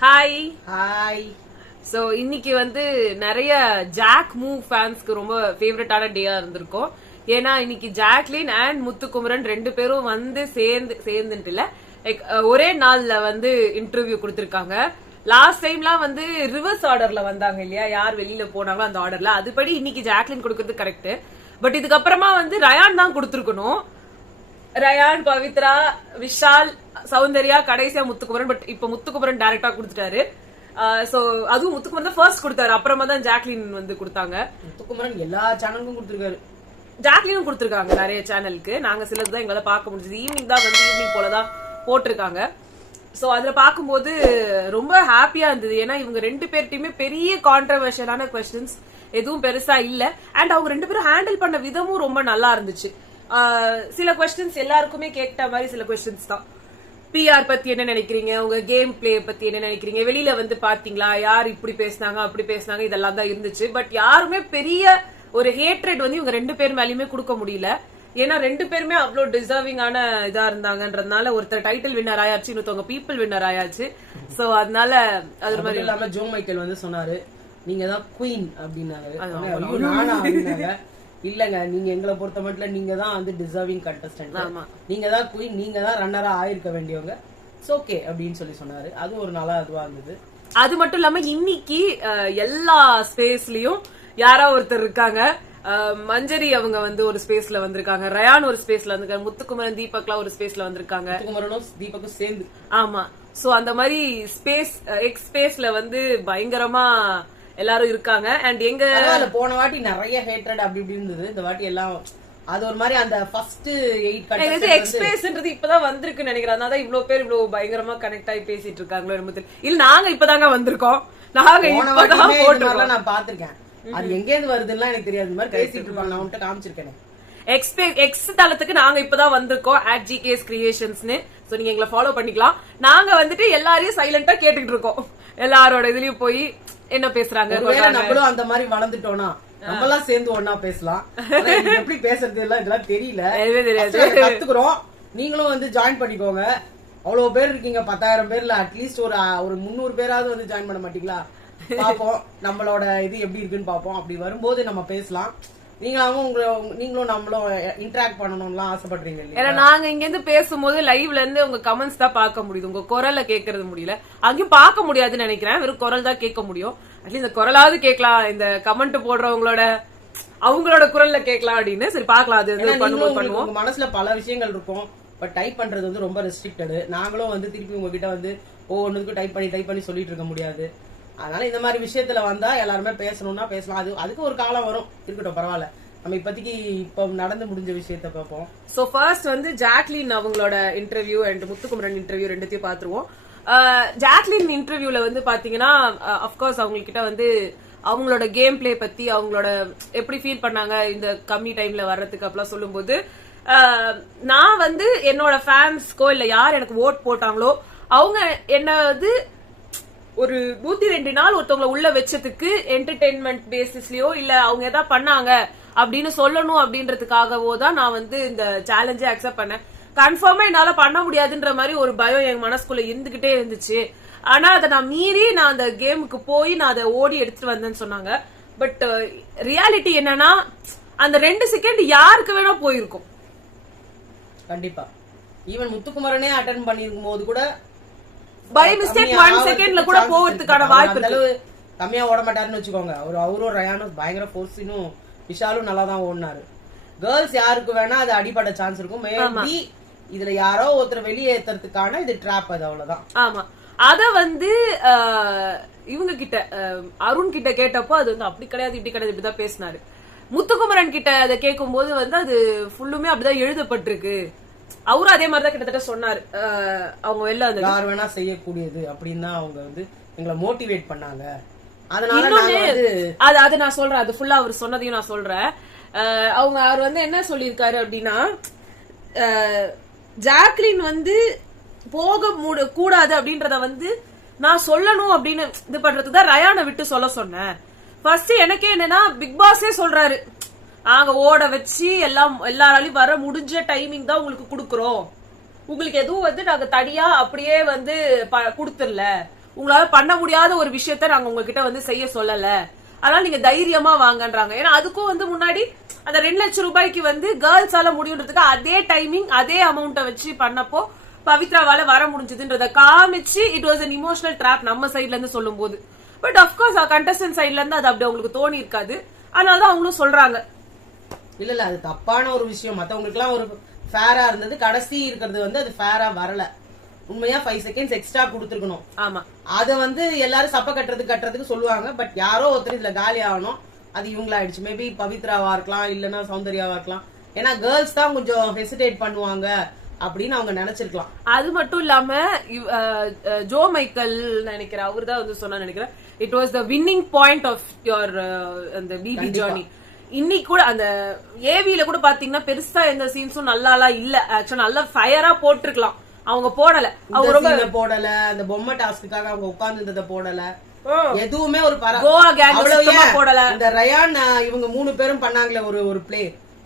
Hi hi. So இன்னைக்கு வந்து நிறைய ஜாக் மூவ் ஃபேன்ஸ்க்கு ரொம்ப ஃபேவரட்டான டேயா இருந்திருக்கும். ஏன்னா இன்னைக்கு ஜாக்லின் அண்ட் முத்துக்குமரன் ரெண்டு பேரும் வந்து சேர்ந்துட்டு இல்ல ஒரே நாள்ல வந்து இன்டர்வியூ கொடுத்திருக்காங்க. லாஸ்ட் டைம்லாம் வந்து ரிவர்ஸ் ஆர்டர்ல வந்தாங்க இல்லையா, யார் வெளியில போனாங்களோ அந்த ஆர்டர்ல. அதுபடி இன்னைக்கு ஜாக்லின் கொடுக்கறது கரெக்ட். பட் இதுக்கப்புறமா வந்து ரயான் தான் கொடுத்திருக்கணும். ரயான், பவித்ரா, விஷால், சௌந்தர்யா, கடைசியா முத்துக்குமரன். பட் இப்ப முத்துக்குமரன் டைரக்டா கொடுத்துட்டாரு. சோ அதுவும் முத்துக்குமரன் தான் ஃபர்ஸ்ட் கொடுத்தாரு, அப்புறமா தான் ஜாக்லின் வந்து கொடுத்தாங்க. முத்துக்குமரன் எல்லா சேனலுக்கும் கொடுத்திருக்காரு. ஜாக்லினும் கொடுத்திருக்காங்க நிறைய சேனலுக்கு. நாங்க சிலதுதான் எங்களால பார்க்க முடிஞ்சது. ஈவினிங் தான் வந்து ஈவினிங் போலதான் போட்டிருக்காங்க. சோ அதுல பாக்கும்போது ரொம்ப ஹாப்பியா இருந்தது. ஏன்னா இவங்க ரெண்டு பேர்ட்டையுமே பெரிய கான்ட்ரவர்ஷியலான கொஸ்டின்ஸ் எதுவும் பெருசா இல்ல. அண்ட் அவங்க ரெண்டு பேரும் ஹேண்டில் பண்ண விதமும் ரொம்ப நல்லா இருந்துச்சு. சில கொஸ்டின்ஸ் எல்லாருக்குமே கேட்ட மாதிரி சில கொஸ்டின்ஸ் தான். பிஆர் பத்தி என்ன நினைக்கிறீங்க, உங்க கேம் பிளே பத்தி என்ன நினைக்கிறீங்க, வெளியில வந்து பாத்தீங்களா யார் இப்படி பேசினாங்க அப்படி பேசினாங்க, இதெல்லாம் தான் இருந்துச்சு. பட் யாருமே பெரிய ஒரு ஹேட்ரட் வந்து இவங்க ரெண்டு பேர் மேலயுமே கொடுக்க முடியல. ஏன்னா ரெண்டு பேருமே அவ்வளவு டிசர்விங்கான இதா இருந்தாங்கன்றதுனால ஒருத்தர் டைட்டில் வின்னர் ஆயாச்சு, இன்னொருத்தவங்க பீப்புள் வின்னர் ஆயாச்சு. சோ அதனால அது மாதிரி இல்லாம ஜோ மைக்கேல் வந்து சொன்னாரு, நீங்க தான் குயின் அப்படின்னாரு. இல்லங்க, நீங்க எங்களை பொறுத்த மட்டும் நீங்க தான் வந்து டிசர்விங் கண்டஸ்டன்ட், நீங்க தான் குயின், நீங்க தான் ரன்னரா ஆயிருக்க வேண்டியவங்க, ஓகே அப்படின்னு சொல்லி சொன்னாரு. அது ஒரு நல்ல இதுவா இருந்தது. அது மட்டும் இல்லாம இன்னைக்கு எல்லா ஸ்பேஸ்லயும் யாரா ஒருத்தர் இருக்காங்க. மஞ்சரி அவங்க வந்து ஒரு ஸ்பேஸ்ல வந்திருக்காங்க, ரயான் ஒரு ஸ்பேஸ்ல வந்திருக்காங்க, முத்துக்குமரன் தீபக்லாம் ஒரு ஸ்பேஸ்ல வந்திருக்காங்க. முத்துக்குமரனும் தீபக்கும் சேர்ந்து. ஆமா. சோ அந்த மாதிரி ஸ்பேஸ் எக்ஸ் ஸ்பேஸ்ல வந்து பயங்கரமா எல்லாரும் இருக்காங்க. அண்ட் எங்க போன வாட்டி நிறைய ஹேட்ரட் அப்படி இப்படி இருந்தது. இந்த வாட்டி எல்லாம் அது ஒரு மாதிரி அந்த ஃபர்ஸ்ட் 8 எக்ஸ்பிரஸ்ன்றது இப்பதான் வந்திருக்குன்னு நினைக்கிறேன். அதனால இவ்வளவு பேர் இவ்வளவு பயங்கரமா கனெக்ட் ஆகி பேசிட்டு இருக்காங்களோ என்னமோ தெரியல. இல்ல நாங்க இப்பதாங்க வந்திருக்கோம், நாங்க இப்பதான் போட்டுருக்கோம். நான் பாத்திருக்கேன். அது எங்க இருந்து வருதுன்னா எனக்கு தெரியாது. இந்த மாதிரி பேசிட்டு இருப்பாங்க, நான் உன்கிட்ட காமிச்சிருக்கேன். எக்ஸ் தளத்துக்கு நாங்க இப்பதான் வந்திருக்கோம், @GKS கிரியேஷன்ஸ்னு. சோ நீங்க எங்களை ஃபாலோ பண்ணிக்கலாம். நாங்க வந்துட்டு எல்லாரையும் சைலண்டா கேட்டுக்கிட்டு இருக்கோம். எல்லாரோட இதுலயும் போய் என்ன பேசுறாங்க. நம்மளும் அந்த மாதிரி வளர்ந்துட்டோம்னா நம்மளாம் சேர்ந்து ஒன்னா பேசலாம். எப்படி பேசுறது எல்லாம் இதெல்லாம் தெரியல, கத்துக்கிறோம். நீங்களும் வந்து ஜாயின் பண்ணிக்கோங்க. அவ்வளவு பேர் இருக்கீங்க, 10,000 பேர்ல அட்லீஸ்ட் ஒரு 300 பேராவது வந்து ஜாயின் பண்ண மாட்டீங்களா? பாப்போம் நம்மளோட இது எப்படி இருக்குன்னு பாப்போம். அப்படி வரும்போது நம்ம பேசலாம். நீங்களும் நம்மளும் இன்டராக்ட் பண்ணணும்லாம் ஆசைப்படுறீங்க இல்லையா? ஏன்னா நாங்க இங்க இருந்து பேசும்போது லைவ்ல இருந்து உங்க கமெண்ட்ஸ் தான் பார்க்க முடியுது, உங்க குரலை கேட்கறது முடியல. அங்கேயும் பார்க்க முடியாதுன்னு நினைக்கிறேன், வெறும் குரல் தான் கேட்க முடியும். அட்லீஸ்ட் இந்த குரலாவது கேட்கலாம், இந்த கமெண்ட் போடுறவங்களோட அவங்களோட குரல்ல கேட்கலாம் அப்படின்னு. சரி பாக்கலாம், அது பண்ணுவோம். உங்க மனசுல பல விஷயங்கள் இருக்கும், பட் டைப் பண்றது வந்து ரொம்ப ரெஸ்ட்ரிக்டட். நாங்களும் வந்து திருப்பி உங்ககிட்ட வந்து ஒவ்வொன்றுக்கும் டைப் பண்ணி சொல்லிட்டு இருக்க முடியாது. அதனால இந்த மாதிரி விஷயத்துல வந்தா எல்லாருமே பேசணும்னா பேசலாம். அதுக்கு ஒரு காலம் வரும், இருக்கட்டும், பரவாயில்ல. நம்ம இப்போதைக்கு இப்ப நடந்து முடிஞ்ச விஷயத்த பார்ப்போம். சோ ஃபர்ஸ்ட் வந்து ஜாக்லின் அவங்களோட இன்டர்வியூ அண்ட் முத்துக்குமரன் இன்டர்வியூ ரெண்டுத்தையும் பாத்துருவோம். ஜாக்லின் இன்டர்வியூல வந்து பாத்தீங்கன்னா அப்கோர்ஸ் அவங்க கிட்ட வந்து அவங்களோட கேம் பிளே பத்தி, அவங்களோட எப்படி ஃபீல் பண்ணாங்க இந்த கம்மி டைம்ல வர்றதுக்கு அப்பெல்லாம் சொல்லும்போது, நான் வந்து என்னோட ஃபேன்ஸ்க்கோ இல்ல யார் எனக்கு ஓட் போட்டாங்களோ அவங்க என்ன வந்து ஒரு 102 நாள் ஒருத்தவங்களை உள்ள வச்சதுக்கு என்டர்டெயின்மெண்ட் பேசிஸ்லயோ இல்ல அவங்க ஏதாவது பண்ணாங்க அப்படின்னு சொல்லணும் அப்படின்றதுக்காகவோ தான் நான் வந்து இந்த சேலஞ்சை அக்செப்ட் பண்ணேன். கன்ஃபார்மா என்னால பண்ண முடியாதுன்ற மாதிரி ஒரு பயம் என் மனசுக்குள்ள இருந்துகிட்டே இருந்துச்சு. ஆனா அதை நான் மீறி நான் அந்த கேமுக்கு போய் நான் அதை ஓடி எடுத்துட்டு வந்தேன்னு சொன்னாங்க. பட் ரியாலிட்டி என்னன்னா அந்த 2 செகண்ட் யாருக்கு வேணா போயிருக்கும். கண்டிப்பா ஈவன் முத்துக்குமரனே அட்டெண்ட் பண்ணிருக்கும் போது கூட பை மிஸ்டேக் 1 செகண்ட்ல கூட போறதுக்கான வாய்ப்பு இருக்கு. கம்மியா ஓட மாட்டாருன்னு வச்சுக்கோங்க. அவரும் ரயானும் பயங்கர ஃபோர்ஸினும் விஷாலும் நல்லா தான் ஓடினாரு. கேர்ள்ஸ் யாருக்கு வேணா அது அடிப்பட சான்ஸ் இருக்கும். மேபி இதுல யாரோ ஒருத்தர் வெளியேற்றுறதுக்கான இது ட்ராப், அது அவ்வளவுதான். ஆமா, அத வந்து இவங்க கிட்ட அருண் கிட்ட கேட்டப்போ அது வந்து அப்படி கிடையாது இப்படி கிடையாது இப்படிதான் பேசினாரு. முத்துக்குமரன் கிட்ட அதை கேட்கும் போது வந்து அது ஃபுல்லுமே அப்படிதான் எழுதப்பட்டிருக்கு. அவரும் அதே மாதிரிதான் கிட்டத்தட்ட சொன்னாரு. அவங்க வெளில வந்து யார் வேணா செய்யக்கூடியது அப்படின்னு அவங்க வந்து எங்களை மோட்டிவேட் பண்ணாங்க. அது நான் சொல்றேன், அது ஃபுல்லா அவர் சொன்னதையும் நான் சொல்றேன். அவர் வந்து என்ன சொல்லிருக்காரு அப்படின்னா, ஜாக்லின் வந்து போக கூடாது அப்படின்றத வந்து நான் சொல்லணும் அப்படின்னு இது பண்றதுக்கு தான் ரயானை விட்டு சொல்ல சொன்னேன். ஃபர்ஸ்ட் எனக்கே என்னன்னா பிக் பாஸே சொல்றாரு, நாங்க ஓட வச்சு எல்லாராலையும் வர முடிஞ்ச டைமிங் தான் உங்களுக்கு குடுக்குறோம், உங்களுக்கு எதுவும் வந்து நாங்க தனியா அப்படியே வந்து குடுத்துடல, உங்களால பண்ண முடியாத ஒரு விஷயத்த நாங்க உங்ககிட்ட வந்து செய்ய சொல்லல, அதனால நீங்க தைரியமா வாங்கன்றாங்க. ஏன்னா அதுக்கும் வந்து முன்னாடி அந்த 2 லட்சம் ரூபாய்க்கு வந்து கேர்ள்ஸால முடியுன்றதுக்கு அதே டைமிங் அதே அமௌண்ட்டை வச்சு பண்ணப்போ பவித்ராவால வர முடிஞ்சதுன்றத காமிச்சு it was an emotional drop நம்ம சைட்ல இருந்து சொல்லும் போது. பட் அப்கோர்ஸ் கண்டஸ்டன்ட் சைட்ல இருந்து அது அப்படி அவங்களுக்கு தோணி இருக்காது, அதனாலதான் அவங்களும் சொல்றாங்க. இல்ல அது தப்பான ஒரு விஷயம். மத்தவங்களுக்கு எல்லாம் ஒரு ஃபேரா இருந்தது, கடைசி இருக்கிறது வந்து அது ஃபேரா வரல. உண்மையா 5 செகண்ட்ஸ் எக்ஸ்ட்ரா கொடுத்துருக்கணும். ஆமா, அத வந்து எல்லாரும் சப்ப கட்டுறதுக்கு சொல்லுவாங்க. பட் யாரோ ஒருத்தர் இதுல காலி ஆகணும், அது இவங்களா ஆயிடுச்சு. மேபி பவித்ராவா இருக்கலாம், இல்லன்னா சௌந்தர்யாவா இருக்கலாம். ஏன்னா கேர்ள்ஸ் தான் கொஞ்சம் ஹெசிடேட் பண்ணுவாங்க அப்படின்னு அவங்க நினைச்சிருக்கலாம். அது மட்டும் இல்லாம ஜோ மைக்கேல் நினைக்கிறேன், அவரு தான் வந்து சொன்னா நினைக்கிறேன், it was the winning point of your அந்த பிபி ஜர்னி. இன்னைக்கு கூட அந்த ஏவில கூட பாத்தீங்கன்னா பெருசா எந்த சீன்ஸும் நல்லாலாம் இல்ல. ஆக்சுவலா நல்லா ஃபயரா போட்டிருக்கலாம், அவங்க போடல. அவங்க ரொம்ப போடல, அந்த பொம்மை டாஸ்க்குக்காக அவங்க உட்கார்ந்து இருந்தத போடல, எதுவுமே ஒரு கோவா கேங் போடல. இந்த ரயான் இவங்க 3 பேரும் பண்ணாங்களே ஒரு பிளே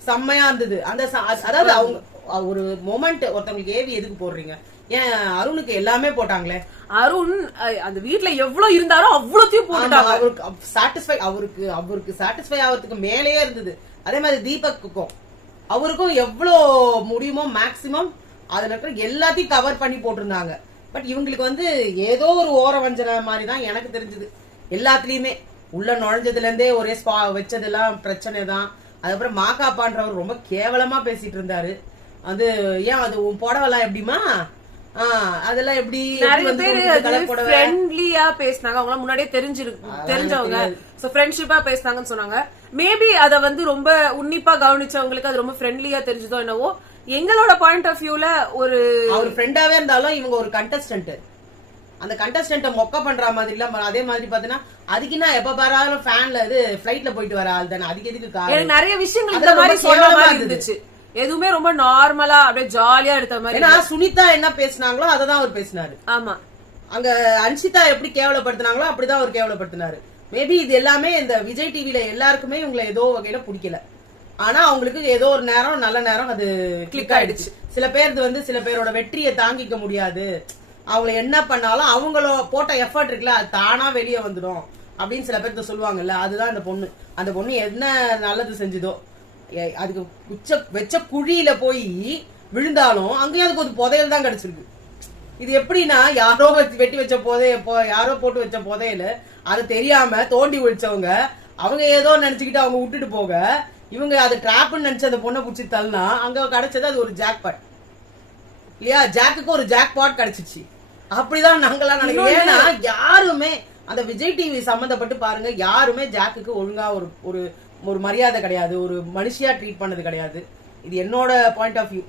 செம்மையா இருந்தது. அந்த அதாவது அவங்க ஒரு மொமெண்ட் ஒருத்தவங்களுக்கு ஏவி எதுக்கு போடுறீங்க? ஏன் அருணுக்கு எல்லாமே போட்டாங்களே. அருண் அந்த வீட்ல எவ்வளவு இருந்தாரோ அவ்வளோத்தையும் போட்டுட்டாங்க. அவருக்கு சாட்டிஸ்ஃபை ஆகிறதுக்கு மேலேயே இருந்தது. அதே மாதிரி தீபக்குக்கும் அவருக்கும் எவ்வளவு முடியுமோ மேக்சிமம் அதுல இருக்கிற எல்லாத்தையும் கவர் பண்ணி போட்டிருந்தாங்க. பட் இவங்களுக்கு வந்து ஏதோ ஒரு ஓர வஞ்சன மாதிரி தான் எனக்கு தெரிஞ்சது. எல்லாத்துலயுமே உள்ள நுழைஞ்சதுல இருந்தே ஒரே வச்சதெல்லாம் பிரச்சனை தான். அதுக்கப்புறம் மாக்காப்பான்றவர் ரொம்ப கேவலமா பேசிட்டு இருந்தாரு. வந்து ஏன் அது புடவெல்லாம் எப்படிமா, அதெல்லாம் எப்படி நிறைய பேரு ஃப்ரெண்ட்லியா பேசினாங்க. அவங்க முன்னாடியே தெரிஞ்சவங்க, சோ ஃப்ரெண்ட்ஷிப்பா பேசினாங்கன்னு சொன்னாங்க. மேபி அத வந்து ரொம்ப உன்னிப்பா கவனிச்சவங்களுக்கு அது ரொம்ப ஃப்ரெண்ட்லியா தெரிஞ்சதோ என்னவோ. எங்களோட பாயிண்ட் ஆஃப் வியூல ஒரு ஃப்ரெண்டாவே இருந்தாலும் இவங்க ஒரு கண்டஸ்டன்ட், அந்த கண்டஸ்டன்ட் மொக்க பண்ற மாதிரி இல்ல. அதே மாதிரி பாத்தீங்கன்னா அதுக்கு நான் எப்ப பாராலும் ஃபேன்ல இது ஃபிளைட்ல போயிட்டு வர ஆள் தானே, அதுக்கு எதுக்கு நிறைய விஷயங்கள் இந்த மாதிரி சொல்ற மாதிரி இருந்துச்சு. எதுவுமே ரொம்ப நார்மலா அப்படியே ஜாலியா எடுத்த மாதிரி. ஏன்னா சுனிதா என்ன பேசினாங்களோ அததான் அவர் பேசினாரு. ஆமா, அங்க அன்ஷிதா எப்படி கேவலப்படுத்தினாங்களோ அப்படிதான் அவர் கேவலப்படுத்தினாரு. மேபி இது எல்லாமே இந்த விஜய் டிவில எல்லாருக்குமே இவங்களை ஏதோ வகையில பிடிக்கல. ஆனா அவங்களுக்கு ஏதோ ஒரு நேரம் நல்ல நேரம் அது கிளிக் ஆயிடுச்சு. சில பேருக்கு வந்து சில பேரோட வெற்றியை தாங்கிக்க முடியாது, அவங்களை என்ன பண்ணாலும் அவங்களோ போட்ட எஃபர்ட் இருக்குல்ல அது தானா வெளியே வந்துடும் அப்படின்னு சில பேர்த்த சொல்லுவாங்கல்ல. அதுதான் அந்த பொண்ணு என்ன நல்லது செஞ்சதோ அதுக்கு வச்ச குழியில போய் விழுந்தாலும் அங்கேயும் அதுக்கு ஒரு புதையல் தான் கிடைச்சிருக்கு. இது எப்படின்னா யாரோ வெட்டி வச்ச யாரோ போட்டு வச்ச புதையல் அது தெரியாம தோண்டி ஒழிச்சவங்க அவங்க ஏதோ நினைச்சுக்கிட்டு அவங்க விட்டுட்டு போக, இவங்க அது டிராப்னு நினைச்ச அந்த பொண்ணை பிடிச்சி தள்ளினா அங்க கிடைச்சது அது ஒரு ஜாக் பாட் இல்லையா. ஜாக்குக்கு ஒரு ஜாக் பாட் கிடைச்சிச்சு. அப்படிதான் நாங்கெல்லாம் நினைக்கிறோம். ஏன்னா யாருமே அந்த விஜய் டிவி சம்பந்தப்பட்டு பாருங்க, யாருமே ஜாக்குக்கு ஒழுங்கா ஒரு ஒரு மரியாதை கிடையாது, ஒரு மனுஷியா ட்ரீட் பண்ணது கிடையாது. இது என்னோட பாயிண்ட் ஆஃப் வியூ.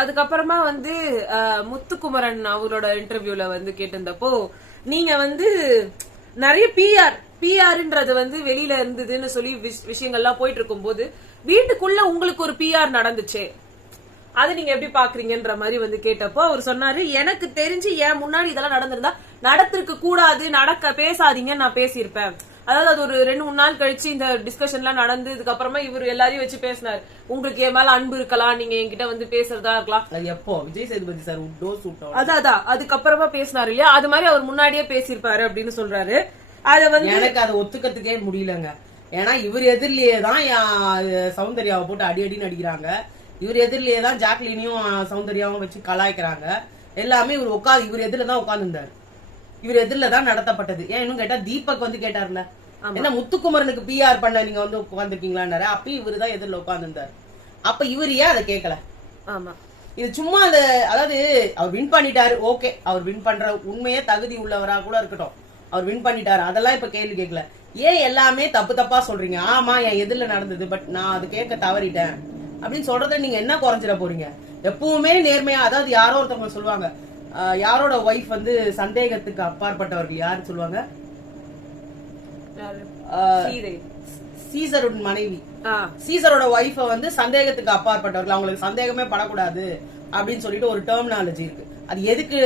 அதுக்கப்புறமா வந்து முத்துக்குமரன் அவரோட இன்டர்வியூல வந்து கேட்டிருந்தப்போ, நீங்க வந்து நிறைய பிஆர்ன்றது வந்து வெளியில இருந்ததுன்னு சொல்லி விஷயங்கள்லாம் போயிட்டு இருக்கும் போது வீட்டுக்குள்ள உங்களுக்கு ஒரு பிஆர் நடந்துச்சு, அது நீங்க எப்படி பாக்குறீங்கன்ற மாதிரி வந்து கேட்டப்போ அவர் சொன்னாரு, எனக்கு தெரிஞ்சு ஏன் முன்னாடி இதெல்லாம் நடந்திருந்தா நடத்திருக்க கூடாது, பேசாதீங்கன்னு நான் பேசியிருப்பேன். அதாவது அது ஒரு 2-3 நாள் கழிச்சு இந்த டிஸ்கஷன் எல்லாம் நடந்து இதுக்கு அப்புறமா இவர் எல்லாரையும் வச்சு பேசினாரு. உங்களுக்கு என் மேல அன்பு இருக்கலாம், நீங்க என்கிட்ட வந்து பேசுறதா இருக்கலாம். எப்போ விஜய் சேதுபதி சார் அதான் அதுக்கப்புறமா பேசினாரு இல்லையா, அது மாதிரி அவர் முன்னாடியே பேசியிருப்பாரு அப்படின்னு சொல்றாரு. அத வந்து எனக்கு அதை ஒத்துக்கிறதுக்கே முடியலங்க. ஏன்னா இவர் எதிரிலேயே தான் சௌந்தர்யாவை போட்டு அடின்னு அடிக்கிறாங்க. இவர் எதிரிலேயே தான் ஜாக்லினையும் சௌந்தர்யாவும் வச்சு கலாய்க்கிறாங்க. எல்லாமே இவர் எதிரில தான் உட்கார்ந்துருந்தாரு, இவர் எதிரில தான் நடத்தப்பட்டது. ஏன் இன்னும் கேட்டா தீபக் வந்து கேட்டாருல, என்ன முத்துக்குமரனுக்கு பிஆர் பண்ண நீங்க வந்து உட்கார்ந்துருக்கீங்களான்னு. அப்பயும் இவரு தான் எதிரில உட்கார்ந்துருந்தாரு. அப்ப இவர் ஏன் அதை கேட்கல? ஆமா, இது சும்மா அதாவது அவர் வின் பண்ணிட்டாரு, ஓகே, அவர் வின் பண்ற உண்மையே தகுதி உள்ளவரா கூட இருக்கட்டும், அவர் வின் பண்ணிட்டாரு, அதெல்லாம் இப்ப கேள்வி கேட்கல. ஏன் எல்லாமே தப்பா சொல்றீங்க? ஆமா என் எதிரில நடந்தது, பட் நான் அது கேட்க தவறிட்டேன் அப்படின்னு சொல்றத நீங்க என்ன குறைஞ்சிட போறீங்க? எப்பவுமே நேர்மையா, அதாவது யாரோ ஒருத்தவங்க சொல்லுவாங்க, யாரோட ஒய்ஃப் வந்து சந்தேகத்துக்கு அப்பாற்பட்டவர்கள் யாரு சொல்லுவாங்க? சீசரோட மனைவி. சீசரோட ஒய்ஃப வந்து சந்தேகத்துக்கு அப்பாற்பட்டவர்கள், அவங்களுக்கு சந்தேகமே படக்கூடாது அப்படின்னு சொல்லிட்டு ஒரு டெர்மினாலஜி இருக்கு. அது எதுக்கு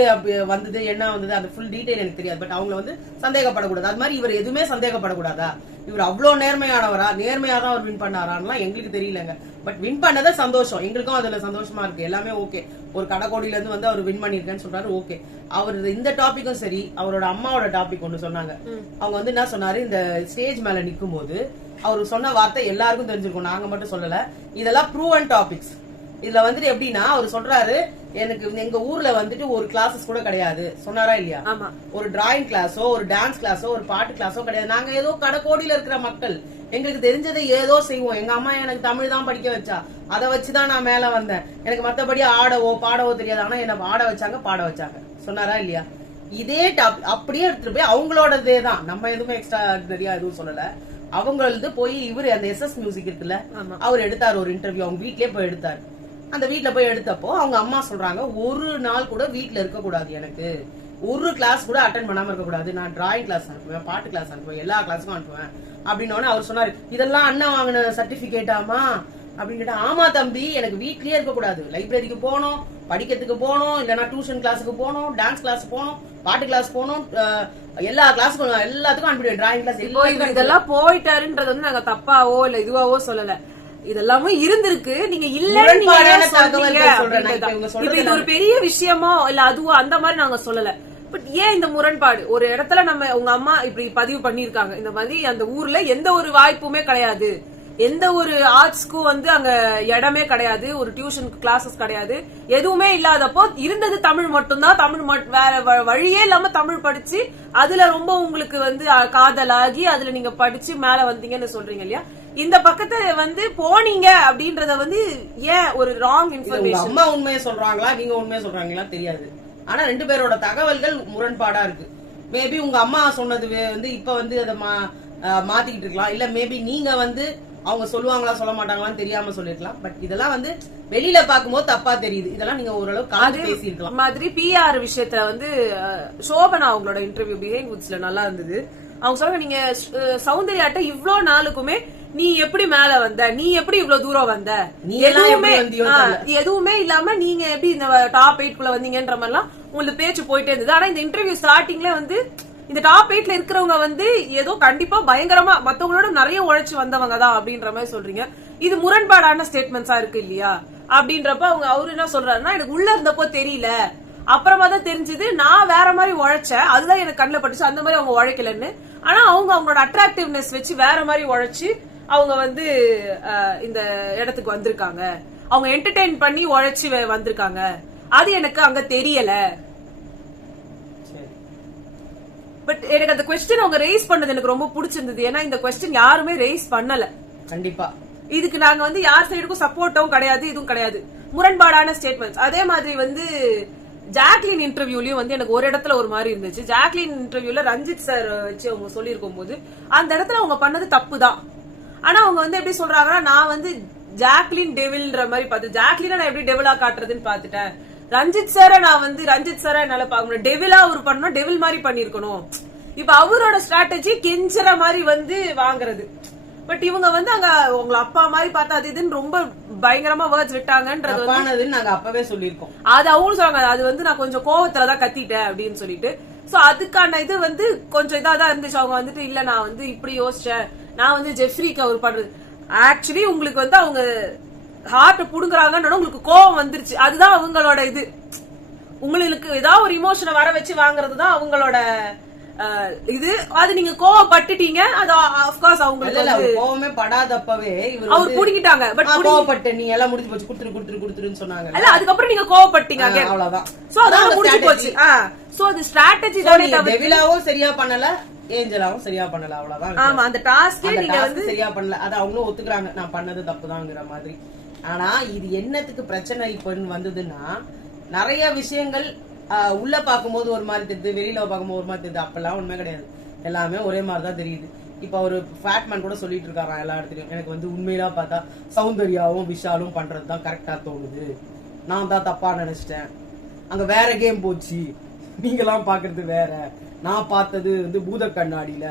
வந்தது என்ன வந்தது அது ஃபுல் டீடைல் எனக்கு தெரியாது. பட் அவங்கள வந்து சந்தேகப்படக்கூடாது. அது மாதிரி இவர் எதுவுமே சந்தேகப்படக்கூடாதா? இவர் அவ்வளவு நேர்மையானவரா? நேர்மையா தான் அவர் வின் பண்ணாரான்லாம் எங்களுக்கு தெரியலங்க. பட் வின் பண்ணதே சந்தோஷம், எங்களுக்கும் அதுல சந்தோஷமா இருக்கு. எல்லாமே ஓகே. ஒரு கடைக்கோடியில இருந்து வந்து அவர் வின் பண்ணிருக்கேன்னு சொல்றாரு, ஓகே. அவர் இந்த டாபிக்கும் சரி, அவரோட அம்மாவோட டாபிக் ஒண்ணு சொன்னாங்க. அவங்க வந்து என்ன சொன்னாரு, இந்த ஸ்டேஜ் மேல நிக்கும் போது அவர் சொன்ன வார்த்தை எல்லாருக்கும் தெரிஞ்சிருக்கும், நாங்க மட்டும் சொல்லல. இதெல்லாம் ப்ரூவன் டாபிக்ஸ். இதுல வந்துட்டு எப்படின்னா அவர் சொல்றாரு, எனக்கு எங்க ஊர்ல வந்துட்டு ஒரு கிளாஸஸ் கூட கிடையாது சொன்னாரா இல்லையா? ஒரு டிராயிங் கிளாஸோ ஒரு டான்ஸ் கிளாஸோ ஒரு பாட்டு கிளாஸோ கிடையாது. நாங்க ஏதோ கடைக்கோடியில இருக்கிற மக்கள், எங்களுக்கு தெரிஞ்சதை ஏதோ செய்வோம். எங்க அம்மா எனக்கு தமிழ் தான் படிக்க வச்சா, அதை வச்சுதான் நான் மேல வந்தேன். எனக்கு மத்தபடி ஆடவோ பாடவோ தெரியாது. ஆனா என்ன ஆட வச்சாங்க, பாட வச்சாங்க சொன்னாரா இல்லையா? இதே டாபிக் அப்படியே எடுத்துட்டு போய் அவங்களோடதே தான், நம்ம எதுவுமே எக்ஸ்ட்ரா நிறைய எதுவும் சொல்லல. அவங்களது போய் இவரு அந்த SS மியூசிக் இருக்குல்ல, அவர் எடுத்தாரு ஒரு இன்டர்வியூ. அவங்க வீட்லயே போய் எடுத்தாரு. அந்த வீட்டுல போய் எடுத்தப்போ அவங்க அம்மா சொல்றாங்க, ஒரு நாள் கூட வீட்டுல இருக்க கூடாது, எனக்கு ஒரு கிளாஸ் கூட அட்டென்ட் பண்ணாம இருக்க கூடாது. நான் டிராயிங் கிளாஸ் அனுப்புவேன், பாட்டு கிளாஸ் அனுப்புவேன், எல்லா கிளாஸுக்கும் அனுப்புவேன் அப்படின்னு அவர் சொன்னாரு. இதெல்லாம் அண்ணன் வாங்கின சர்டிபிகேட்டாமா அப்படின்னு கேட்டா, ஆமா தம்பி, எனக்கு வீட்லயே இருக்க கூடாது, லைப்ரரிக்கு போகணும், படிக்கிறதுக்கு போகணும், இல்லைன்னா டியூஷன் கிளாஸுக்கு போகணும், டான்ஸ் கிளாஸ் போகணும், பாட்டு கிளாஸ் போகணும், எல்லா கிளாஸுக்கும் எல்லாத்துக்கும் அனுப்பிடுவேன், டிராயிங் கிளாஸ். இதெல்லாம் போயிட்டாருன்றது வந்து நாங்க தப்பாவோ இல்ல இதுவாவோ சொல்லல, இதெல்லாமே இருந்திருக்கு. நீங்க இல்லன்னு இது ஒரு பெரிய விஷயமோ இல்ல அதுவோ அந்த மாதிரி நாங்க சொல்லல. பட் ஏன் இந்த முரண்பாடு? ஒரு இடத்துல நம்ம உங்க அம்மா இப்படி பதிவு பண்ணிருக்காங்க, இந்த மாதிரி அந்த ஊர்ல எந்த ஒரு வாய்ப்புமே கிடையாது, எந்த ஒரு ஆர்ட்ஸ்க்கும் வந்து அங்க இடமே கிடையாது, ஒரு டியூஷன் கிளாஸஸ் கிடையாது, எதுவுமே இல்லாதப்போ இருந்தது தமிழ் மட்டும்தான். தமிழ் வேற வழியே இல்லாம தமிழ் படிச்சு அதுல ரொம்ப உங்களுக்கு வந்து காதலாகி அதுல நீங்க படிச்சு மேல வந்தீங்கன்னு சொல்றீங்க இல்லையா? இந்த பக்கத்தை வந்து போனீங்க அப்படின்றத வந்து ஏன் ஒரு ராங் இன்ஃபர்மேஷன்? அம்மா உண்மையை சொல்றாங்களா நீங்க உண்மையை சொல்றாங்களா தெரியாது. ஆனா ரெண்டு பேரோட தகவல்கள் முரண்பாடா இருக்கு. மேபி உங்க அம்மா சொன்னது வந்து இப்ப வந்து அதை மாத்திக்கிட்டு இருக்கலாம், இல்ல மேபி நீங்க வந்து அவங்க சொல்லுவாங்களா சொல்ல மாட்டாங்களான்னு தெரியாம சொல்லிருக்கலாம். பட் இதெல்லாம் வந்து வெளியில பாக்கும்போது தப்பா தெரியுது. இதெல்லாம் நீங்க ஓரளவு காது பேசிருக்கலாம். மாதிரி PR விஷயத்துல வந்து சோபனா அவங்களோட இன்டர்வியூ பிஹைண்ட் வுட்ஸ்ல நல்லா இருந்தது. அவங்க சொல்றாங்க, நீங்க சௌந்தர்யாட்ட இவ்ளோ நாளுக்குமே நீ எப்படி மேல வந்த, நீ எப்படி இவ்வளவு தூரம் வந்த, எதுவுமே இல்லாம நீங்க எப்படி இந்த டாப் 8 குள்ள வந்தீங்கன்ற மாதிரிலாம் உங்களுக்கு பேச்சு போயிட்டே இருந்தது. ஆனா இந்த இன்டர்வியூ ஸ்டார்டிங்ல வந்து இந்த டாப் 8ல இருக்கிறவங்க வந்து ஏதோ கண்டிப்பா பயங்கரமா மத்தவங்களோட நிறைய உழைச்சு வந்தவங்க தான் அப்படின்ற மாதிரி சொல்றீங்க. இது முரண்பாடான ஸ்டேட்மெண்ட்ஸா இருக்கு இல்லையா? அப்படின்றப்ப அவரு என்ன சொல்றாருன்னா, எனக்கு உள்ள இருந்தப்போ தெரியல, அப்புறமா தான் தெரிஞ்சது, நான் வேற மாதிரி உழைச்சேன், அதுதான் எனக்கு கண்ணில் பட்டுச்சு, அந்த மாதிரி அவங்க உழைக்கலன்னு. ஆனா அவங்களோட அட்ராக்டிவ்னஸ் வச்சு வேற மாதிரி உழைச்சு அவங்க வந்து இந்த இடத்துக்கு வந்திருக்காங்க, அவங்க என்டர்டெயின் பண்ணி உழைச்சு வந்திருக்காங்க, அது எனக்கு அங்க தெரியல. பட் எனக்கு அந்த क्वेश्चन அவங்க ரைஸ் பண்ணது எனக்கு ரொம்ப பிடிச்சிருந்தது. ஏன்னா இந்த क्वेश्चन யாருமே ரைஸ் பண்ணல. கண்டிப்பா இதுக்கு நாங்க வந்து யார் சைடுக்கும் சப்போர்ட்டும் கிடையாது, இதுவும் கிடையாது, முரண்பாடான ஸ்டேட்மெண்ட்ஸ். அதே மாதிரி வந்து ஜாக்லின் இன்டர்வியூலயும் வந்து எனக்கு ஒரு இடத்துல ஒரு மாதிரி இருந்துச்சு. ஜாக்லின் இன்டர்வியூல ரஞ்சித் சார் வச்சு அவங்க சொல்லியிருக்கும் போது அந்த இடத்துல அவங்க பண்ணது தப்பு தான். ஆனா அவங்க வந்து எப்படி சொல்றாங்கன்னா, நான் வந்து ஜாக்லின் டெவில்ன்ற மாதிரி பார்த்து, ஜாக்லினா நான் எப்படி டெவிலா காட்டுறதுன்னு பாத்துட்டேன், ரஞ்சித் சார நான் வந்து ரஞ்சித் சார என்னால பாக்க முடியும், டெவிலா அவர் பண்ணணும், டெவில் மாதிரி பண்ணிருக்கணும். இப்ப அவரோட ஸ்ட்ராட்டஜி கெஞ்சற மாதிரி வந்து வாங்குறது. பட் இவங்க வந்து அங்க உங்க அப்பா மாதிரி பார்த்தா அது இதுன்னு ரொம்ப பயங்கரமா வேர்ட்ஸ் விட்டாங்கன்றது நாங்க அப்பவே சொல்லிருக்கோம். அது அவங்களும் சொல்றாங்க, அது வந்து நான் கொஞ்சம் கோவத்துலதான் கத்திட்டேன் அப்படின்னு சொல்லிட்டு. சோ அதுக்கான இது வந்து கொஞ்சம் இதாதான் இருந்துச்சு. அவங்க வந்துட்டு இல்ல நான் வந்து இப்படி யோசிச்சேன், நான் வந்து ஜெஃப்ரிக்கு அவர் பண்றது ஆக்சுவலி உங்களுக்கு வந்து அவங்க ஹார்ட் புடுங்குறாங்கன்னு உங்களுக்கு கோவம் வந்துருச்சு. அதுதான் அவங்களோட இது. உங்களுக்கு ஏதாவது ஒரு இமோஷனை வர வச்சு வாங்குறதுதான் அவங்களோட இது. அது நீங்க கோவப்பட்டுட்டீங்க, அது ஆஃப் கோர்ஸ் அவங்களுக்கு கோவமே படாதப்பவே அவர் புடிக்கிட்டாங்க. பட் கோவப்பட்டு நீ எல்லாம் முடிஞ்சு போச்சு, குடுத்துருன்னு சொன்னாங்க. இல்ல அதுக்கப்புறம் நீங்க கோவப்பட்டீங்க, அவ்வளவுதான். சோ அதோட முடிஞ்சு போச்சு. சோ அது ஸ்ட்ராட்டஜி தானே. டெவிலாவும் சரியா பண்ணல, ஏஞ்சலாவும் சரியா பண்ணல, அவ்வளவுதான். ஆமா, அந்த டாஸ்கே நீங்க வந்து சரியா பண்ணல. அது அவங்களும் ஒத்துக்குறாங்க, நான் பண்ணது தப்புதான்ங்கிற மாதிரி. ஆனா இது என்னத்துக்கு பிரச்சனை இப்ப வந்ததுன்னா, நிறைய விஷயங்கள் உள்ள பாக்கும்போது ஒரு மாதிரி தெரியுது, வெளியில பாக்கும்போது ஒரு மாதிரி தெரியுது. அப்பெல்லாம் உண்மை கிடையாது, எல்லாமே ஒரே மாதிரிதான் தெரியுது. இப்ப ஒரு ஃபேட்மேன் கூட சொல்லிட்டு இருக்காராம் எல்லா இடத்துலயும், எனக்கு வந்து உண்மையில பார்த்தா சௌந்தர்யாவும் விஷாலும் பண்றதுதான் கரெக்டா தோணுது, நான் தான் தப்பா நினைச்சிட்டேன், அங்க வேற கேம் போச்சு, நீங்கெல்லாம் பாக்குறது வேற, நான் பார்த்தது வந்து பூத கண்ணாடியில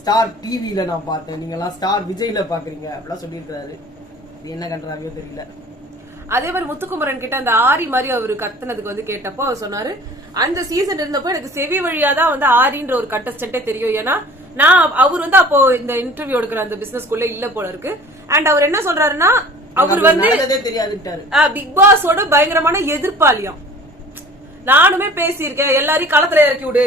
ஸ்டார் டிவில நான் பார்த்தேன், நீங்க எல்லாம் ஸ்டார் விஜய்ல பாக்குறீங்க அப்படிலாம் சொல்லியிருக்காரு. இது என்ன கண்றாவியோ தெரியல. அதே மாதிரி முத்துக்குமரன் கிட்ட அந்த ஆரி மாதிரி அவரு கத்துனதுக்கு வந்து கேட்டப்போ அவர் சொன்னாரு, அந்த சீசன் இருந்தப்போ எனக்கு செவி வழியாதான் வந்து ஆரின்ற ஒரு கண்டஸ்டன்டே தெரியும். ஏன்னா அவர் வந்து அப்போ இந்த இன்டர்வியூ எடுக்கிற அந்த பிசினஸ்குள்ள இல்ல போல இருக்கு. அண்ட் அவர் என்ன சொல்றாருன்னா, அவர் வந்து பிக் பாஸோட பயங்கரமான எதிர்ப்பாளியாம். நானுமே பேசியிருக்கேன், எல்லாரையும் களத்துல இறக்கி விடு,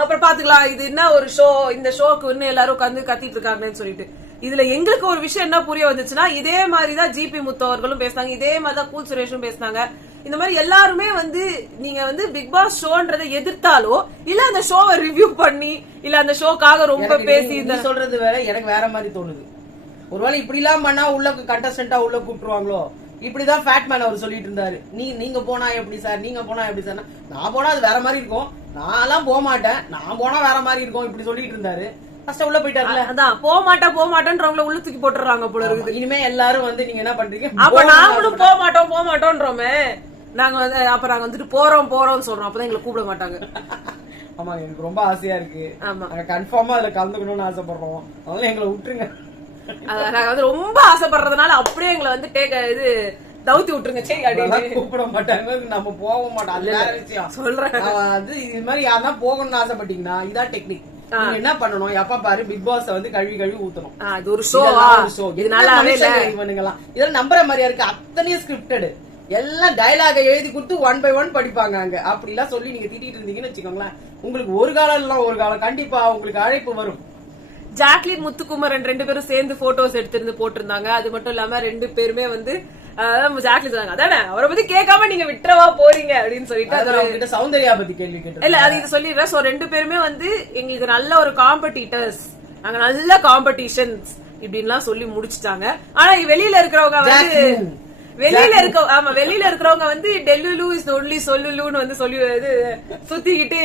அப்புறம் பாத்துக்கலாம், இது என்ன ஒரு ஷோ, இந்த ஷோக்கு இன்னும் எல்லாரும் உட்காந்து கத்திட்டு இருக்காங்கன்னு சொல்லிட்டு. இதுல எங்களுக்கு ஒரு விஷயம் என்ன புரிய வந்துச்சுன்னா, இதே மாதிரிதான் ஜிபி முத்து அவர்களும் பேசினாங்க, இதே மாதிரிதான் கூல் சுரேஷும் பேசினாங்க. இந்த மாதிரி எல்லாருமே வந்து நீங்க வந்து பிக் பாஸ் ஷோன்றதை எதிர்த்தாலோ இல்ல அந்த ஷோவை ரிவ்யூ பண்ணி இல்ல அந்த ஷோக்காக ரொம்ப பேசி சொல்றது வேற, எனக்கு வேற மாதிரி தோணுது. ஒருவேளை இப்படி எல்லாம் பண்ணா உள்ள கண்டஸ்டன்டா உள்ள கூப்பிட்டுருவாங்களோ. இப்படிதான் ஃபேட்மேன் அவர் சொல்லிட்டு இருந்தாரு, நீங்க போனா எப்படி சார், நீங்க போனா எப்படி சார், நான் போனா அது வேற மாதிரி இருக்கும், நான் எல்லாம் போக மாட்டேன், நான் போனா வேற மாதிரி இருக்கும், இப்படி சொல்லிட்டு இருந்தாரு. ஃபர்ஸ்ட் உள்ள போயிட்டாருல, அதான் போக மாட்டேன்றவங்கள உள்ள தூக்கி போட்டுறாங்க போல இருக்குது. இனிமே எல்லாரும் வந்து நீங்க என்ன பண்றீங்க, அப்ப நாமளும் போக மாட்டோம்ன்றோமே, நாங்க வந்து அப்ப நாங்க வந்துட்டு போறோம்னு சொல்றோம், அப்பதான் எங்களை கூப்பிட மாட்டாங்க. ஆமா, எனக்கு ரொம்ப ஆசையா இருக்கு, கன்ஃபார்மா அதுல கலந்துக்கணும்னு ஆசைப்படுறோம், அதனால எங்களை விட்டுருங்க. நாங்க வந்து ரொம்ப ஆசைப்படுறதுனால அப்படியே எங்களை வந்து இது தவுத்தி விட்டுருங்க. சரி, கூப்பிட மாட்டாங்க, நம்ம போக மாட்டோம், அது வேற விஷயம் சொல்றேன். அது இது மாதிரி யாருன்னா போகணும்னு ஆசைப்பட்டீங்கன்னா இதான் டெக்னிக். நீங்க என்ன பண்ணணும், எப்ப பாரு பிக் பாஸ் வந்து கழுவி ஊத்தணும். அது ஒரு ஷோ, இவனுங்கலாம் இதெல்லாம் நம்புற மாதிரியா இருக்கு, அத்தனையும் ஸ்கிரிப்டட், எல்லாம் டயலாக எழுதி கொடுத்து 1 by 1 படிப்பாங்க அங்க. அப்படி எல்லாம் சொல்லி நீங்க திட்டிட்டு இருந்தீங்கன்னு வச்சுக்கோங்களேன், உங்களுக்கு ஒரு காலம் கண்டிப்பா உங்களுக்கு அழைப்பு வரும். ஜாக்லின் முத்துக்குமரன் 2 பேரும் சேர்ந்து போட்டோஸ் எடுத்திருந்து போட்டிருந்தாங்க. அது மட்டும் இல்லாம 2 பேருமே வந்து ஜாக்லின் சொன்னாங்க, அதானே அவரை பத்தி கேட்காம நீங்க விட்டுறவா போறீங்க அப்படின்னு சொல்லிட்டு சௌந்தர்யா பத்தி கேள்வி கேட்டு இல்ல அது இது சொல்லிடுறேன். சோ 2 பேருமே வந்து எங்களுக்கு நல்ல ஒரு காம்படிட்டர்ஸ், நாங்க நல்ல காம்படிஷன்ஸ் இப்படின்லாம் சொல்லி முடிச்சுட்டாங்க. ஆனா வெளியில இருக்கிறவங்க வந்து வெளியில இருக்கிறவங்க வந்து டெல்லுலு இஸ் ஒன்லி சொல்லுலுன்னு வந்து சொல்லி சுத்திக்கிட்டு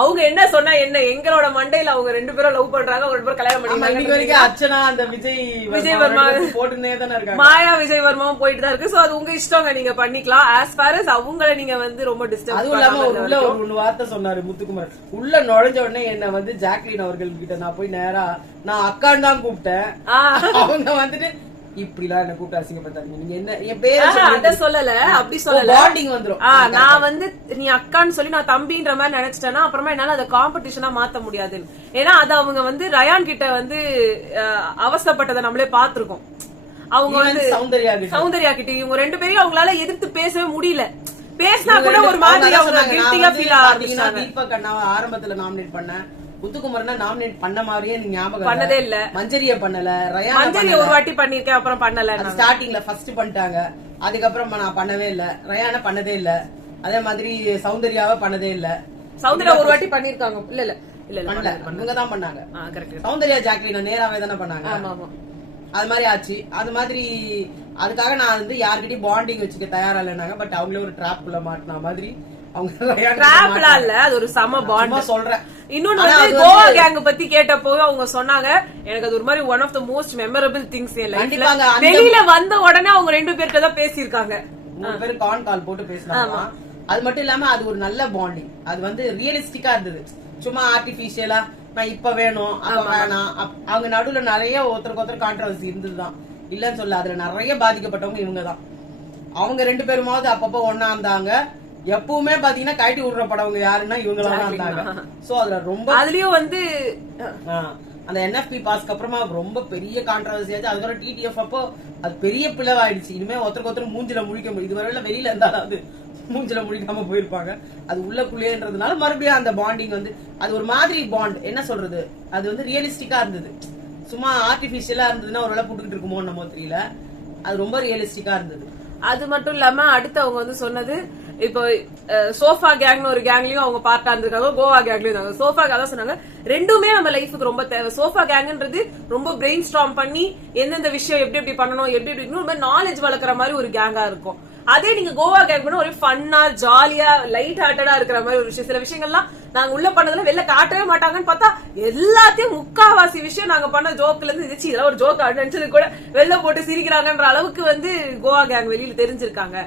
அவங்க என்ன சொன்னா என்ன, எங்களோட மண்டையில அவங்க 2 பேரும் லவ் பண்றாங்க, 2 பேரும் கல்யாணம் பண்ணிருக்காங்க. அர்ச்சனா அந்த விஜய் வர்மா போட்டுனே தானே இருக்காங்க, மாயா விஜய் வர்மாவும் போயிட்டு தான் இருக்கு. சோ அது உங்க இஷ்டங்க, நீங்க பண்ணிக்கலாம். ஆஸ் ஃபார் அஸ் அவங்கள நீங்க வந்து ரொம்ப டிஸ்டர்ப். அதுவும் இல்லாம உள்ள ஒரு வார்த்தை சொன்னாரு முத்துக்குமார், உள்ள நுழைஞ்ச உடனே என்ன வந்து ஜாக்லின் அவர்கள் கிட்ட நான் போய் நேரா நான் அக்கான்னு தான் கூப்பிட்டேன், அவங்க வந்துட்டு இப்படிலாம் என்ன கூப்பிட்டு அசிங்கப்படுத்தாங்க, நீங்க என்ன என் பேரை சொல்லல, அப்படி சொல்லல, பாண்டிங் வந்துரும். நான் வந்து நீ அக்கான்னு சொல்லி நான் தம்பின்ற மாதிரி நினைச்சிட்டேன்னா அப்புறமா என்னால அதை காம்படிஷனா மாத்த முடியாது. ஏன்னா அது அவங்க வந்து ரயான் கிட்ட வந்து அவசரப்பட்டதை நம்மளே பாத்துருக்கோம். அவங்க வந்து சௌந்தர்யா கிட்ட இவங்க 2 பேரையும் அவங்களால எதிர்த்து பேசவே முடியல. பேசினா கூட ஒரு மாதிரி அவங்க கில்ட்டியா ஃபீல் ஆரம்பிச்சாங்க. தீபக் அண்ணாவை ஆரம்பத்துல நாமினேட் பண்ண, முத்துக்குமரன் நாமினேட் பண்ண மாதிரியே நீங்க ஞாபகம் பண்ணதே இல்ல. மஞ்சரிய பண்ணல, மஞ்சரிய ஒரு வாட்டி பண்ணிருக்கேன், அப்புறம் பண்ணல. ஸ்டார்டிங்ல ஃபர்ஸ்ட் பண்ணிட்டாங்க, அதுக்கப்புறம் நான் பண்ணவே இல்ல. ரயான பண்ணதே இல்ல, அதே மாதிரி சௌந்தர்யாவை பண்ணதே இல்ல. சௌந்தர்யா ஒரு வாட்டி பண்ணிருக்காங்க, இல்ல இல்ல இல்ல பண்ணல, இவங்க தான் பண்ணாங்க. சௌந்தர்யா ஜாக்லின் நேராவே தானே பண்ணாங்க. அது மாதிரி ஆச்சு. அது மாதிரி அதுக்காக நான் வந்து யார்கிட்டயும் பாண்டிங் வச்சுக்க தயாரா இல்லைனாங்க. பட் அவங்களே ஒரு டிராப் குள்ள மாட்டின மாதிரி அது ஒரு சம பாண்ட் சொல்றேன். இன்னொன்னு வந்து கோவா கேங் பத்தி கேட்டப்போ அவங்க சொன்னாங்க, எனக்கு அது ஒரு மாதிரி one of the most memorable things என் லைஃப்ல. வெளியில வந்த உடனே அவங்க 2 பேர்கிட்ட தான் பேசியிருக்காங்க, 3 பேரும் கான் கால் போட்டு பேசினாங்க. அது மட்டும் இல்லாம அது ஒரு நல்ல பாண்டிங், அது வந்து ரியலிஸ்டிக்கா இருந்தது, சும்மா ஆர்டிபிஷியலா நான் இப்ப வேணும் அப்ப வேணாம். அவங்க நடுவுல நிறைய ஒருத்தருக்கு கான்ட்ரவர்சி இருந்ததுதான், இல்லன்னு சொல்ல. அதுல நிறைய பாதிக்கப்பட்டவங்க இவங்கதான். அவங்க 2 பேருமாவது அப்பப்போ ஒன்னா இருந்தாங்க. எப்பவுமே பாத்தீங்கன்னா கட்டி விடுற படவங்க யாருன்னா இவங்களாம் இருந்தாங்க. சோ அதுல ரொம்ப அதுலயும் வந்து அந்த என்எஃப்பி பாஸ்க்கு அப்புறமா ரொம்ப பெரிய கான்ட்ரவர்சி ஆச்சு. அதுக்கப்புறம் டிடிஎஃப் அப்போ அது பெரிய பிளவாயிடுச்சு. இனிமே ஒருத்தருக்கு மூஞ்சில முழிக்க முடியும். இதுவரையில வெளியில இருந்தாலும் மூஞ்சில முழிக்காம போயிருப்பாங்க, அது உள்ளக்குள்ளேன்றதுனால மறுபடியும் அந்த பாண்டிங் வந்து அது ஒரு மாதிரி பாண்ட். என்ன சொல்றது, அது வந்து ரியலிஸ்டிக்கா இருந்தது. சும்மா ஆர்டிபிஷியலா இருந்ததுன்னா ஒரு வேளை புட்டுக்கிட்டு இருக்குமோ நம்ம தெரியல, அது ரொம்ப ரியலிஸ்டிக்கா இருந்தது. அது மட்டும் இல்லாம அடுத்து அவங்க வந்து சொன்னது, இப்போ சோஃபா கேங்னு ஒரு கேங்லயும் அவங்க பார்ட்டா இருந்திருக்காங்க, கோவா கேங்லயும் இருந்தாங்க. சோஃபா அதான் சொன்னாங்க, 2மே நம்ம லைஃபுக்கு ரொம்ப தேவை. சோஃபா கேங்ன்றது ரொம்ப பிரெயின் ஸ்டார்ம் பண்ணி எந்தெந்த விஷயம் எப்படி எப்படி பண்ணணும், எப்படி எப்படி நாலேஜ் வளர்க்குற மாதிரி ஒரு கேங்கா இருக்கும். அதே நீங்க கோவா கேங் பண்ண ஒரு ஃபன்னா ஜாலியா லைட் ஹார்ட்டடா இருக்கிற மாதிரி ஒரு விஷயம். சில விஷயங்கள்லாம் நாங்க உள்ள பண்ணதுல வெளில காட்டவே மாட்டாங்கன்னு பார்த்தா எல்லாத்தையும் முக்காவாசி விஷயம் நாங்க பண்ண ஜோக்ல இருந்து இதெல்லாம் ஒரு ஜோக் நினைச்சது கூட வெளில போட்டு சிரிக்கிறாங்கன்ற அளவுக்கு வந்து கோவா கேங் வெளியில தெரிஞ்சிருக்காங்க.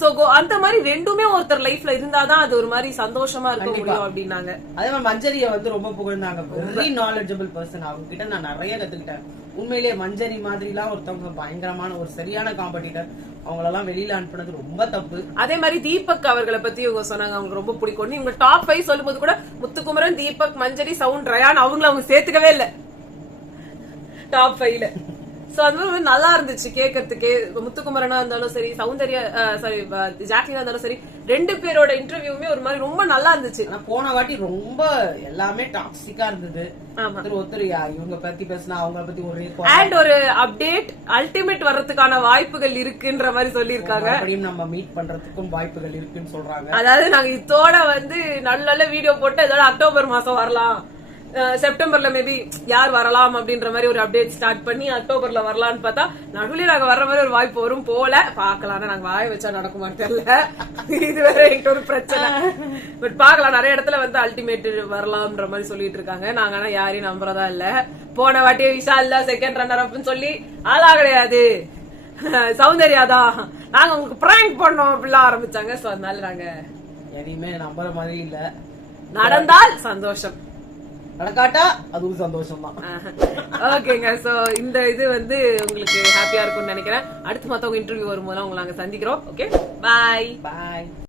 சோ அந்த மாதிரி ரெண்டுமே ஒருத்தர் லைஃப்ல இருந்தாதான் அது ஒரு மாதிரி சந்தோஷமா இருக்க முடியும் அப்படின்னாங்க. அதே மாதிரி மஞ்சரியை வந்து ரொம்ப புகழ்ந்தாங்க. Very knowledgeable person. அவங்க கிட்ட நான் நிறைய கத்துக்கிட்டேன். உண்மையிலேயே மஞ்சரி மாதிரி எல்லாம் ஒருத்தவங்க பயங்கரமான ஒரு சரியான காம்படிட்டர். அவங்களெல்லாம் வெளியில அனுப்புனது ரொம்ப தப்பு. அதே மாதிரி தீபக் அவர்களை பத்தி இவங்க சொன்னாங்க அவங்க ரொம்ப பிடிக்கும். இவங்க டாப் 5 சொல்லும் போது கூட முத்துக்குமரன், தீபக், மஞ்சரி, சவுண்ட், ரயான் அவங்கள அவங்க சேர்த்துக்கவே இல்ல டாப் 5ல. சோ அது மாதிரி நல்லா இருந்துச்சு கேட்கறதுக்கு. முத்துக்குமரனா இருந்தாலும் சரி, சௌந்தர்யா சாரி ஜாக்லினா இருந்தாலும் சரி, ரெண்டு பேரோட இன்டர்வியூமே ஒரு மாதிரி ரொம்ப நல்லா இருந்துச்சு. போன வாட்டி ரொம்ப எல்லாமே டாக்ஸிக்கா இருந்தது. ஒருத்தர் இவங்க பத்தி பேசினா அவங்கள பத்தி ஒரு அப்டேட் அல்டிமேட் வர்றதுக்கான வாய்ப்புகள் இருக்குன்ற மாதிரி சொல்லிருக்காங்க. அப்படியும் நம்ம மீட் பண்றதுக்கும் வாய்ப்புகள் இருக்குன்னு சொல்றாங்க. அதாவது நாங்க இதோட வந்து நல்ல நல்ல வீடியோ போட்டு இதோட அக்டோபர் மாசம் வரலாம், செப்டம்பர்ல மேபி யார் வரலாம் அப்படின்ற மாதிரி ஒரு அப்டேட் ஸ்டார்ட் பண்ணி அக்டோபர்ல வரலாம்னு பார்த்தா நடுவுல நாங்க வர்ற மாதிரி ஒரு வாய்ப்பு வரும் போல பாக்கலாம். நாங்க வாய வச்சா நடக்குமான்னு தெரியல, இது வேற என்கிட்ட ஒரு பிரச்சனை. பட் பாக்கலாம், நிறைய இடத்துல வந்து அல்டிமேட் வரலாம்ன்ற மாதிரி சொல்லிட்டு இருக்காங்க. நாங்க ஆனா யாரையும் நம்புறதா இல்ல. போன வாட்டியே விஷால் தான் செகண்ட் ரன்னர் அப்படின்னு சொல்லி ஆளா கிடையாது, சௌந்தர்யா தான் நாங்க உங்களுக்கு பிராங்க் பண்ணோம் அப்படிலாம் ஆரம்பிச்சாங்க. சோ அதனால நாங்க எதையுமே நம்புற மாதிரி இல்ல. நடந்தால் சந்தோஷம், நடக்காட்டா அதுவும் சந்தோஷம் தான். ஓகேங்க. சோ இந்த இது வந்து உங்களுக்கு ஹாப்பியா இருக்கும்னு நினைக்கிறேன். அடுத்து மத்தவங்க இன்டர்வியூ வரும்போது உங்களை நாங்க சந்திக்கிறோம். ஓகே, பாய் பாய்.